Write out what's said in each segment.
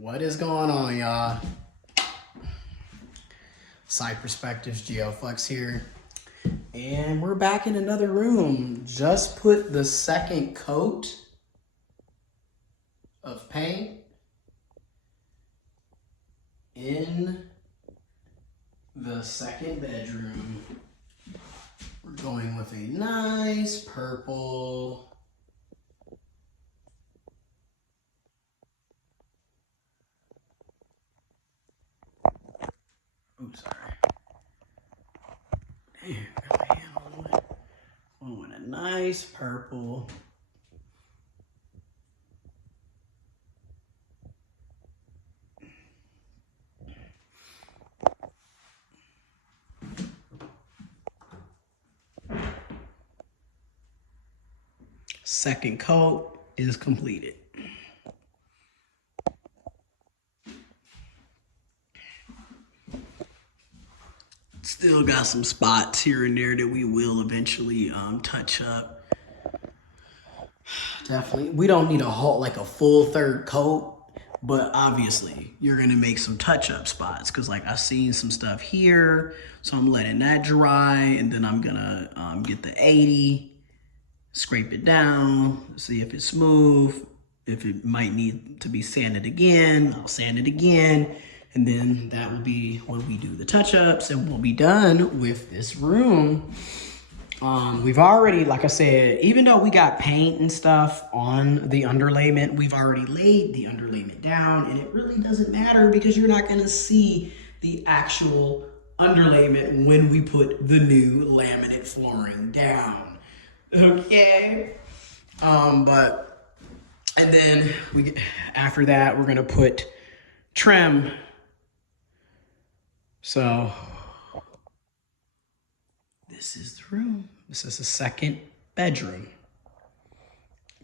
What is going on, y'all? Side Perspectives, GeoFlex here. And we're back in another room. Just put the second coat of paint in the second bedroom. We're going with a nice purple. Oops, sorry. Damn, got my hand on it. Oh, and a nice purple. Second coat is completed. Still got some spots here and there that we will eventually touch up. Definitely, we don't need a whole, like a full third coat, but obviously you're gonna make some touch-up spots because like I've seen some stuff here, so I'm letting that dry, and then I'm gonna get the 80, scrape it down, see if it's smooth. If it might need to be sanded again, I'll sand it again. And then that will be when we do the touch-ups, and we'll be done with this room. We've already, like I said, even though we got paint and stuff on the underlayment, we've already laid the underlayment down, and it really doesn't matter because you're not gonna see the actual underlayment when we put the new laminate flooring down. Okay. And then after that, we're gonna put trim. So this is the room. This is the second bedroom.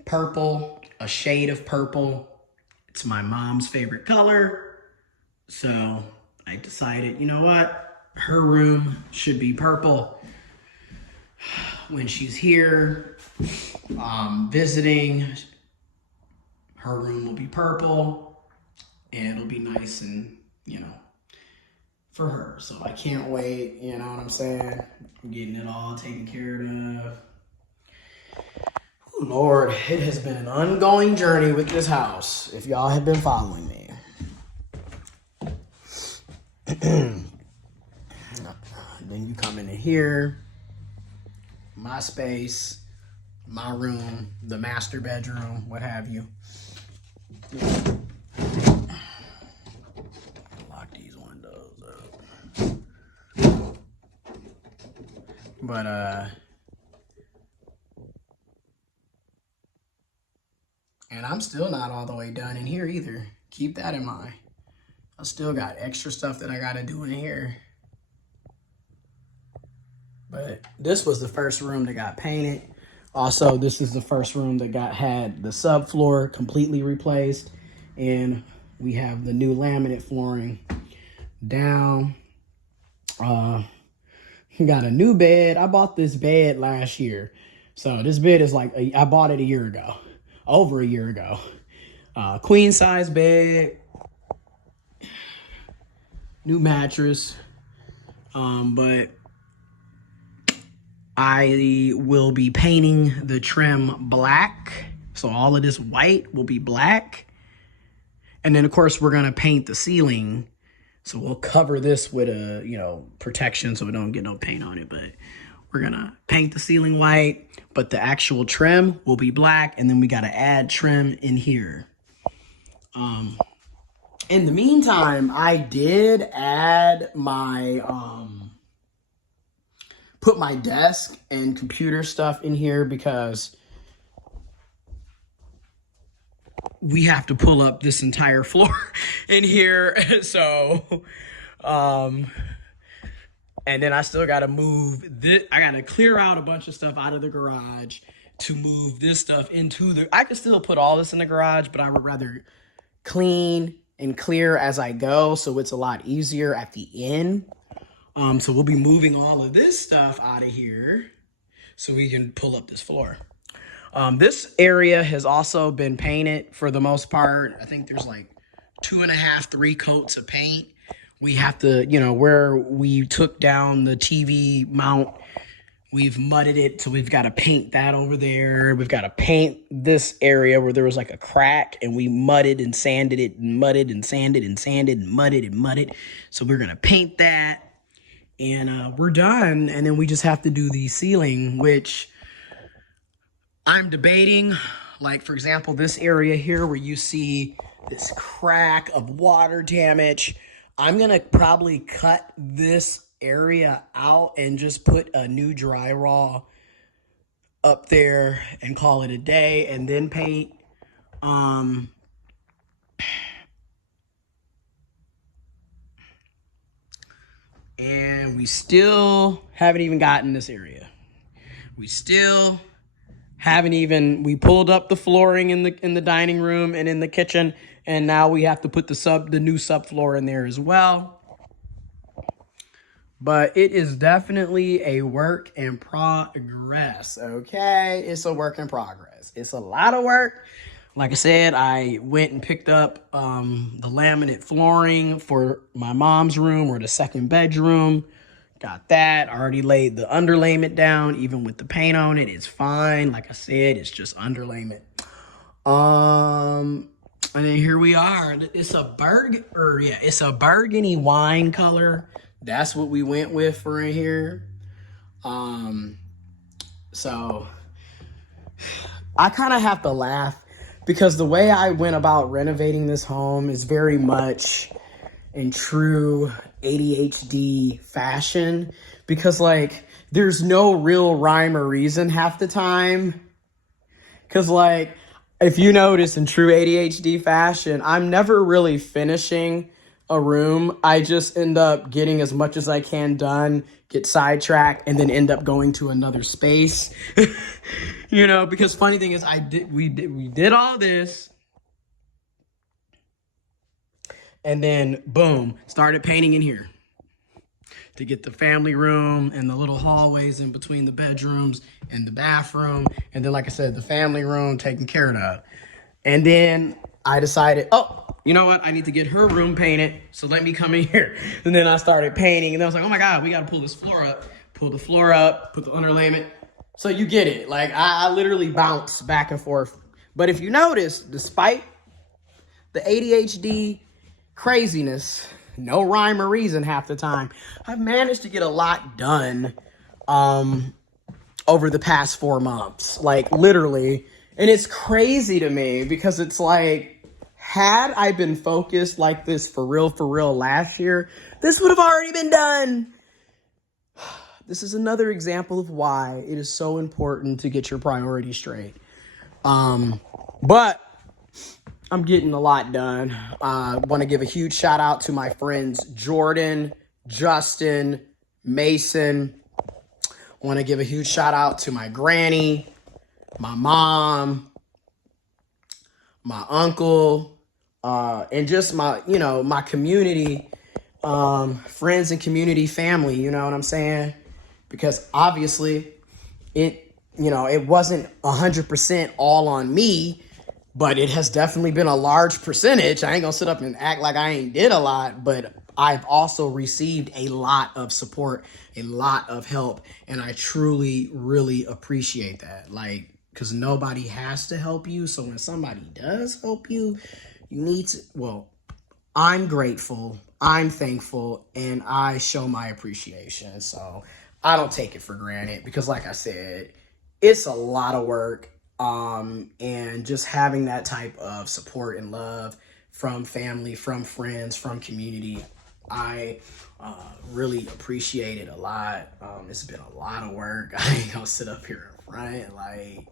Purple, a shade of purple. It's my mom's favorite color. So I decided, you know what? Her room should be purple. When she's here visiting, her room will be purple, and it'll be nice and, you know, for her. So I can't wait, you know what I'm saying? I'm getting it all taken care of. Oh, Lord, it has been an ongoing journey with this house, if y'all have been following me. Then you come into here, my space, my room, the master bedroom, what have you. Lock these windows up. But and I'm still not all the way done in here either. Keep that in mind. I still got extra stuff that I gotta do in here. But this was the first room that got painted. Also, this is the first room that had the subfloor completely replaced. And we have the new laminate flooring down. Got a new bed. I bought this bed last year. So this bed is like, I bought it a year ago. Over a year ago. Queen size bed. New mattress. But I will be painting the trim black. So all of this white will be black. And then of course we're gonna paint the ceiling. So we'll cover this with a, you know, protection so we don't get no paint on it. But we're gonna paint the ceiling white, but the actual trim will be black. And then we gotta add trim in here. In the meantime, I did add my, put my desk and computer stuff in here because we have to pull up this entire floor in here. So, and then I still got to move this. I got to clear out a bunch of stuff out of the garage to move this stuff into the, I could still put all this in the garage, but I would rather clean and clear as I go. So it's a lot easier at the end. So we'll be moving all of this stuff out of here so we can pull up this floor. This area has also been painted for the most part. I think there's like 2.5, 3 coats of paint. We have to, where we took down the TV mount, we've mudded it, so we've got to paint that over there. We've got to paint this area where there was like a crack, and we mudded and sanded it, and mudded and sanded and sanded and mudded and mudded. So we're going to paint that, and we're done. And then we just have to do the ceiling, which I'm debating. Like, for example, this area here where you see this crack of water damage, I'm going to probably cut this area out and just put a new drywall up there and call it a day, and then paint. And we still haven't even gotten this area. We still haven't even, we pulled up the flooring in the dining room and in the kitchen, and now we have to put the new subfloor in there as well. But it is definitely a work in progress, okay? It's a work in progress. It's a lot of work. Like I said, I went and picked up the laminate flooring for my mom's room, or the second bedroom. Got that. Already laid the underlayment down, even with the paint on it. It's fine. Like I said, it's just underlayment. And then here we are. It's a burgundy wine color. That's what we went with for in here. So I kind of have to laugh because the way I went about renovating this home is very much in true ADHD fashion, because like there's no real rhyme or reason half the time. Because like, if you notice, in true ADHD fashion, I'm never really finishing a room. I just end up getting as much as I can done, get sidetracked, and then end up going to another space. Because funny thing is, we did all this, and then boom, started painting in here to get the family room and the little hallways in between the bedrooms and the bathroom, and then, like I said, the family room taken care of. And then I decided, you know what? I need to get her room painted, so let me come in here. And then I started painting, and then I was like, oh my God, we got to pull this floor up. Pull the floor up, put the underlayment. So you get it. Like, I literally bounce back and forth. But if you notice, despite the ADHD craziness, no rhyme or reason half the time, I've managed to get a lot done over the past 4 months. Like, literally. And it's crazy to me because it's like, had I been focused like this for real last year, this would have already been done. This is another example of why it is so important to get your priorities straight. But I'm getting a lot done. I want to give a huge shout out to my friends Jordan, Justin, Mason. I want to give a huge shout out to my granny, my mom, my uncle, and just my, my community, friends and community family, you know what I'm saying? Because obviously it wasn't 100% all on me, but it has definitely been a large percentage. I ain't gonna sit up and act like I ain't did a lot, but I've also received a lot of support, a lot of help, and I truly, really appreciate that. Like, because nobody has to help you, so when somebody does help you, you need to, I'm grateful, I'm thankful, and I show my appreciation. So I don't take it for granted because, like I said, it's a lot of work. And just having that type of support and love from family, from friends, from community, I really appreciate it a lot. It's been a lot of work. I ain't gonna sit up here in front, like,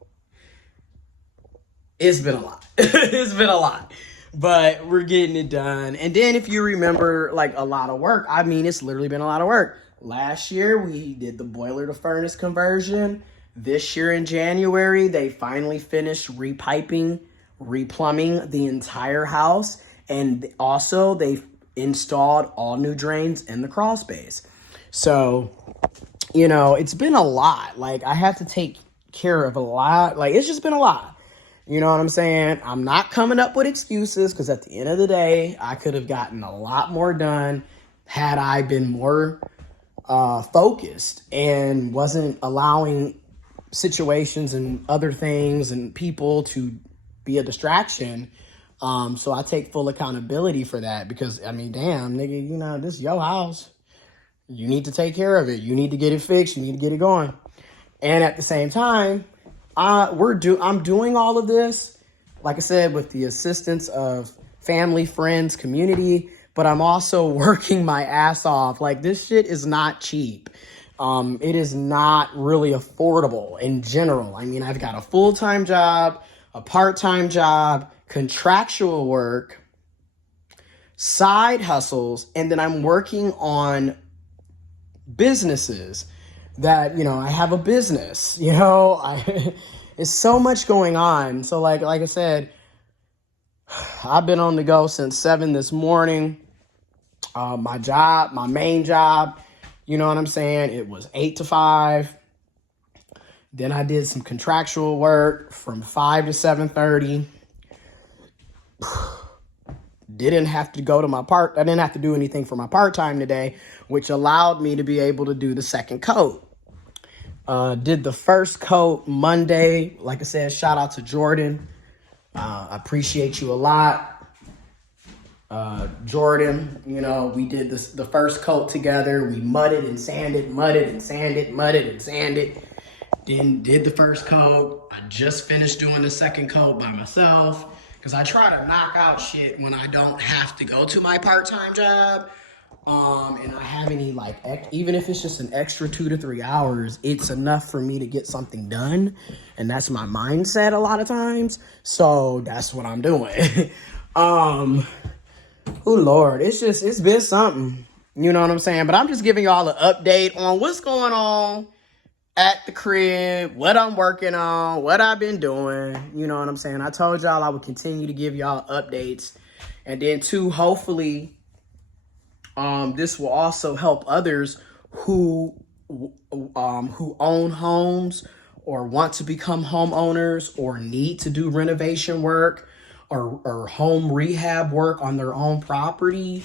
it's been a lot. It's been a lot. But we're getting it done. And then if you remember, like, a lot of work, I mean, it's literally been a lot of work. Last year, we did the boiler to furnace conversion. This year in January, they finally finished repiping, replumbing the entire house. And also, they installed all new drains in the crawl space. So, it's been a lot. Like, I have to take care of a lot. Like, it's just been a lot. You know what I'm saying? I'm not coming up with excuses because at the end of the day, I could have gotten a lot more done had I been more focused and wasn't allowing situations and other things and people to be a distraction. So I take full accountability for that because, I mean, damn, nigga, you know, this is your house. You need to take care of it. You need to get it fixed. You need to get it going. And at the same time, I'm doing all of this, like I said, with the assistance of family, friends, community, but I'm also working my ass off. Like, this shit is not cheap. It is not really affordable in general. I mean, I've got a full-time job, a part-time job, contractual work, side hustles, and then I'm working on businesses that, you know, I have a business, you know, it's so much going on. So like I said, I've been on the go since 7 this morning. My main job, you know what I'm saying? It was 8 to 5. Then I did some contractual work from 5 to 7:30. Didn't have to I didn't have to do anything for my part-time today, which allowed me to be able to do the second coat. Did the first coat Monday. Like I said, shout out to Jordan. I appreciate you a lot. Jordan, you know, we did the first coat together. We mudded and sanded, mudded and sanded, mudded and sanded. Then did the first coat. I just finished doing the second coat by myself because I try to knock out shit when I don't have to go to my part-time job. And I have any, like, even if it's just an extra 2 to 3 hours, it's enough for me to get something done. And that's my mindset a lot of times. So that's what I'm doing. Oh Lord, it's been something. You know what I'm saying? But I'm just giving y'all an update on what's going on at the crib, what I'm working on, what I've been doing. You know what I'm saying? I told y'all I would continue to give y'all updates. And then too, hopefully, this will also help others who own homes or want to become homeowners or need to do renovation work or home rehab work on their own property.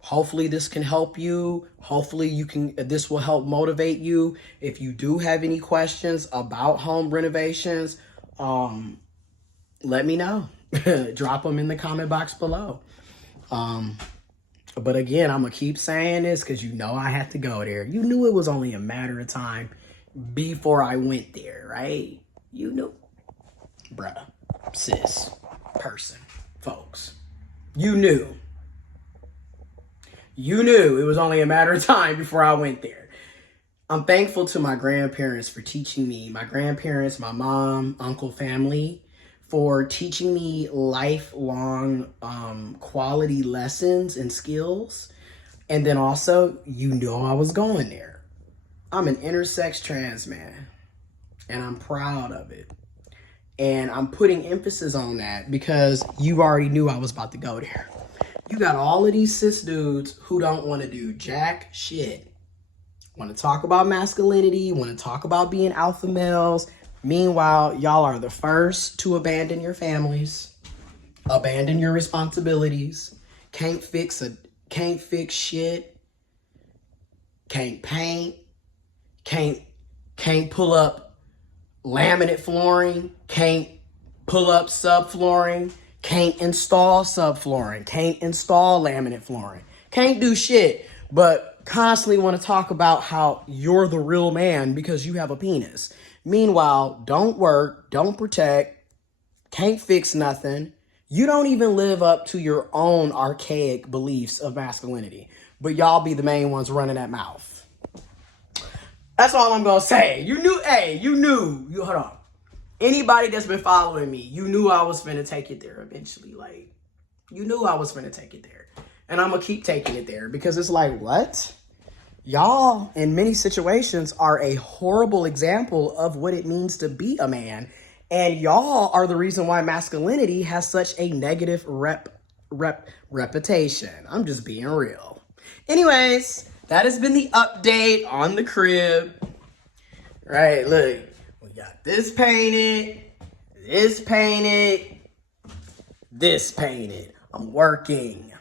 Hopefully this can help you. Hopefully this will help motivate you. If you do have any questions about home renovations, let me know. Drop them in the comment box below. But again, I'm going to keep saying this because you know I had to go there. You knew it was only a matter of time before I went there, right? You knew. Bruh, sis, person, folks. You knew. You knew it was only a matter of time before I went there. I'm thankful to my grandparents for teaching me. My grandparents, my mom, uncle, family, for teaching me lifelong quality lessons and skills. And then also, you know I was going there. I'm an intersex trans man, and I'm proud of it. And I'm putting emphasis on that because you already knew I was about to go there. You got all of these cis dudes who don't want to do jack shit. Want to talk about masculinity, want to talk about being alpha males. Meanwhile, y'all are the first to abandon your families, abandon your responsibilities, can't fix shit, can't paint, can't pull up laminate flooring, can't pull up subflooring, can't install subflooring, can't install laminate flooring, can't do shit, but constantly want to talk about how you're the real man because you have a penis. Meanwhile, don't work, don't protect, can't fix nothing. You don't even live up to your own archaic beliefs of masculinity, but y'all be the main ones running that mouth. That's all I'm going to say. You knew, hold on. Anybody that's been following me, you knew I was finna take it there eventually. Like, you knew I was finna take it there. And I'm going to keep taking it there because it's like, what? Y'all, in many situations, are a horrible example of what it means to be a man. And y'all are the reason why masculinity has such a negative reputation. I'm just being real. Anyways, that has been the update on the crib. Right, look, we got this painted. This painted. This painted. I'm working.